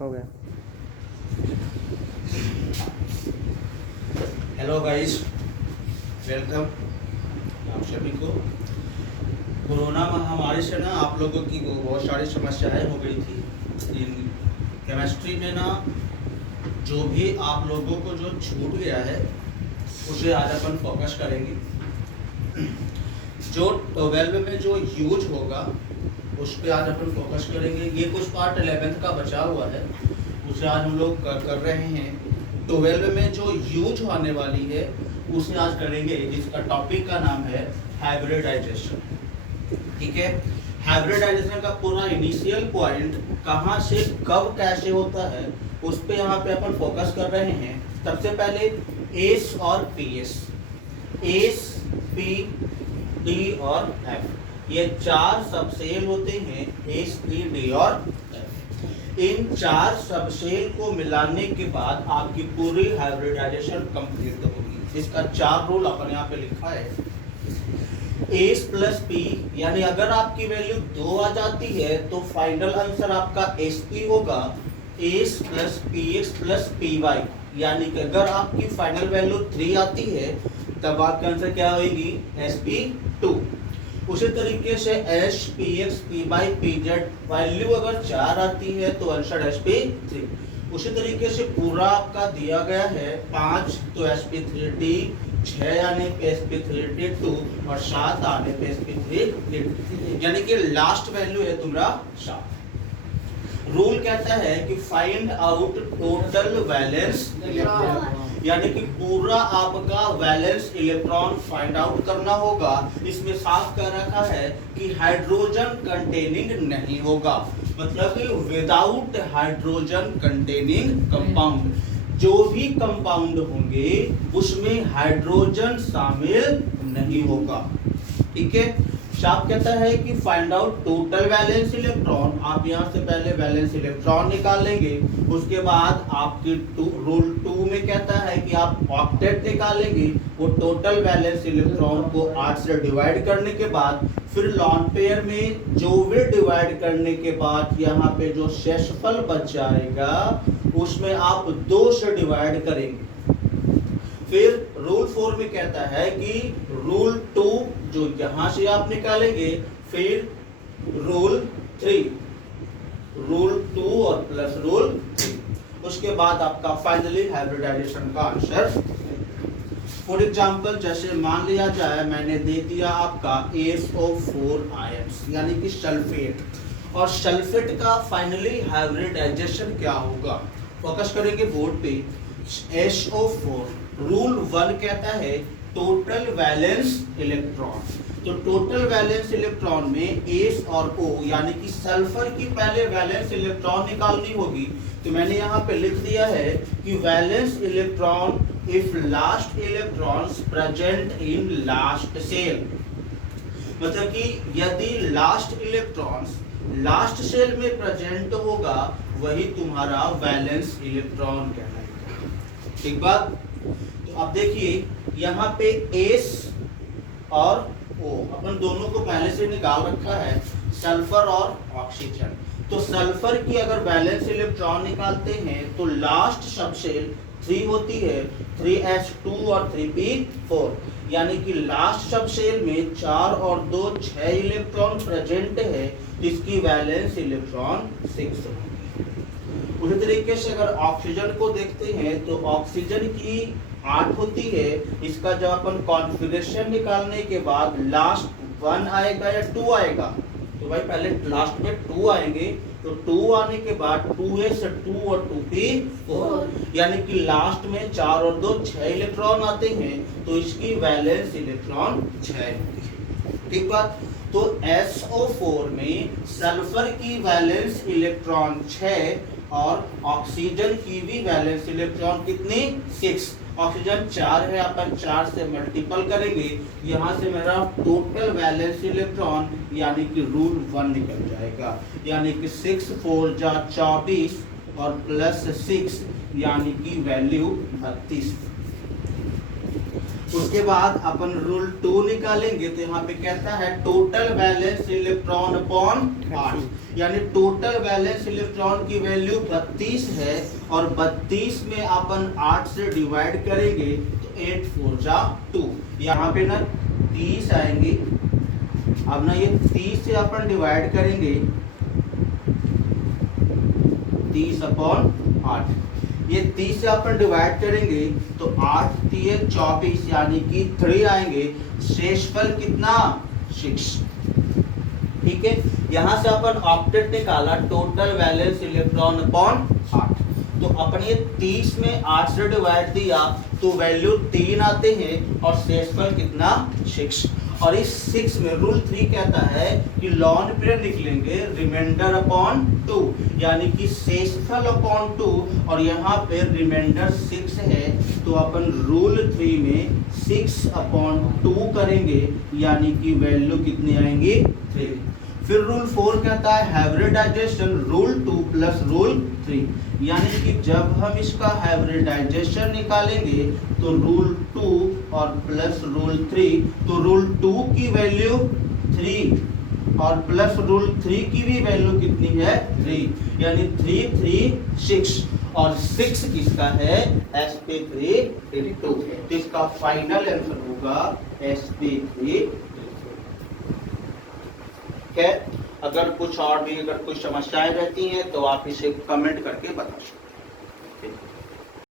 हो गया। Hello guys, welcome आप सभी को। कोरोना महामारी से ना आप लोगों की बहुत सारी समस्याएं हो गई थी। इन केमिस्ट्री में ना जो भी आप लोगों को जो छूट गया है उसे आज अपन फोकस करेंगे। जो 12 में जो यूज होगा उस पर आज अपन फोकस करेंगे। ये कुछ पार्ट 11th का बचा हुआ है, उसे आज हम लोग कर रहे हैं। 12 में जो यूज होने वाली है उसे आज करेंगे, जिसका टॉपिक का नाम है हाइब्रिडाइजेशन। ठीक है, हाइब्रिडाइजेशन का पूरा इनिशियल पॉइंट कहाँ से कब कैसे होता है उस पे यहाँ पे अपन फोकस कर रहे हैं। सबसे पहले एस और P S, S P D और एफ, ये चार सबसेल होते हैं, एस पी डी और एफ। इन चार सबसेल को मिलाने के बाद आपकी पूरी हाइब्रिडाइजेशन कंप्लीट होगी। इसका चार रूल अपन यहाँ पे लिखा है। एस प्लस पी, यानी अगर आपकी वैल्यू 2 आ जाती है तो फाइनल आंसर आपका एस पी होगा, S plus P X plus P Y. यानी कि अगर आपकी फाइनल वैल्यू 3 आती है तब आपका आंसर क्या होगी, एस पी 2। उसी तरीके से S P X P Y P Z value अगर 4 आती है तो आंसर एस पी 3। उसी तरीके से पूरा आपका दिया गया है 5 तो एस पी 3 डी, 6 आने पे एस पी 3 डी 2 और 7 आने पे एस पी 3 डी, यानी कि लास्ट वैल्यू है तुम्हारा 7। रूल कहता है कि find out total valence electron, यानी कि पूरा आपका वैलेंस इलेक्ट्रॉन फाइंड आउट करना होगा। इसमें साफ कर रखा है कि हाइड्रोजन कंटेनिंग नहीं होगा, मतलब कि विदाउट हाइड्रोजन कंटेनिंग कंपाउंड। जो भी कंपाउंड होंगे उसमें हाइड्रोजन शामिल नहीं होगा। ठीक है, साफ कहता है कि find out total valence electron. आप यहाँ से पहले वैलेंस इलेक्ट्रॉन निकाल लेंगे, उसके बाद आपकी रूल 2 में कहता है कि आप ऑक्टेट निकालेंगे। वो टोटल वैलेंस इलेक्ट्रॉन को 8 से डिवाइड करने के बाद फिर लॉन पेयर में जो भी डिवाइड करने के बाद यहाँ पे जो शेषफल बच जाएगा उसमें आप 2 से डिवाइड करेंगे। फिर रूल 4 में कहता है कि रूल 2 जो यहां से आप निकालेंगे, फिर रूल 3, रूल 2 और प्लस रूल 3, उसके बाद आपका फाइनली हाइब्रिडाइजेशन का आंसर। फॉर एग्जांपल जैसे मान लिया जाए मैंने दे दिया आपका SO4 आयंस यानी कि सल्फेट, और सल्फेट का फाइनली हाइब्रिडाइजेशन क्या होगा, फोकस करेंगे बोर्ड पे। SO4 रूल 1 कहता है टोटल वैलेंस इलेक्ट्रॉन। तो टोटल वैलेंस इलेक्ट्रॉन में एस और ओ यानी कि सल्फर की पहले वैलेंस इलेक्ट्रॉन निकालनी होगी। तो मैंने यहाँ पे लिख दिया है कि valence electron if last electrons present in last shell, मतलब कि यदि लास्ट इलेक्ट्रॉन्स लास्ट सेल में प्रेजेंट होगा वही तुम्हारा वैलेंस इलेक्ट्रॉन कहलाएगा। ठीक बात। तो अब देखिए यहाँ पे एस और ओ अपन दोनों को पहले से निकाल रखा है, सल्फर और ऑक्सीजन। तो सल्फर की अगर वैलेंस इलेक्ट्रॉन निकालते हैं तो लास्ट सबसेल 3 होती है, 3s2 और 3p4, यानी कि लास्ट सबसेल में 4 और 2 6 इलेक्ट्रॉन प्रेजेंट है, जिसकी वैलेंस इलेक्ट्रॉन 6 होगी। उसी तरीके से अगर ऑक्सीजन को देखते हैं तो ऑक्सीजन की 8 होती है। इसका जब अपन कॉन्फ़िगरेशन निकालने के बाद लास्ट 1 आएगा या 2 आएगा, तो भाई पहले लास्ट में 2 आएंगे, तो 2 आने के बाद 2s2 और 2p4, यानी कि लास्ट में 4 और 2 6 इलेक्ट्रॉन आते हैं, तो इसकी वैलेंस इलेक्ट्रॉन 6 होती है। ठीक बात। तो SO4 में सल्फर की वैलेंस इलेक्ट्रॉन 6 और ऑक्सीजन की भी वैलेंस इलेक्ट्रॉन कितनी, 6। ऑक्सीजन 4 है, अपन 4 से मल्टीपल करेंगे, यहाँ से मेरा टोटल वैलेंस इलेक्ट्रॉन यानी कि रूल 1 निकल जाएगा, यानी कि 6 4 जा 24 और प्लस 6 यानी कि वैल्यू 32। उसके बाद अपन रूल 2 निकालेंगे, तो यहाँ पे कहता है टोटल बैलेंस इलेक्ट्रॉन अपॉन 8, यानी टोटल बैलेंस इलेक्ट्रॉन की वैल्यू 32 है और 32 में अपन 8 से डिवाइड करेंगे तो 8 4 जा 2, यहाँ पे ना 30 आएंगे। अब ना ये 30 से अपन डिवाइड करेंगे 30 अपॉन 8, ये 30 से अपन डिवाइड करेंगे तो 8 3 24, यानी कि 3 आएंगे। शेषफल कितना 6, ठीक है। यहां से अपन ऑक्टेट निकाला, टोटल वैलेंस इलेक्ट्रॉन अपॉन 8, तो अपन ये 30 में 8 से डिवाइड दिया तो वैल्यू 3 आते हैं और शेषफल कितना 6। और इस 6 में रूल 3 कहता है कि लॉन पीरियड निकलेंगे रिमाइंडर अपॉन 2, यानी कि शेषफल अपॉन 2, और यहाँ पे रिमाइंडर 6 है तो अपन रूल 3 में 6 अपॉन 2 करेंगे, यानी कि वैल्यू कितनी आएंगी 3। फिर रूल 4 कहता है हाइब्रिडाइजेशन रूल 2 प्लस रूल 3, यानी कि जब हम इसका हाइब्रिडाइजेशन निकालेंगे तो रूल 2 और प्लस रूल 3, तो रूल 2 की वैल्यू 3 और प्लस रूल 3 की भी वैल्यू कितनी है 3, यानी 3 3 6, और 6 किसका है sp3 2, तो इसका फाइनल आंसर होगा sp3। अगर कुछ और भी अगर कुछ समस्याएं रहती हैं तो आप इसे कमेंट करके बता सकते हैं।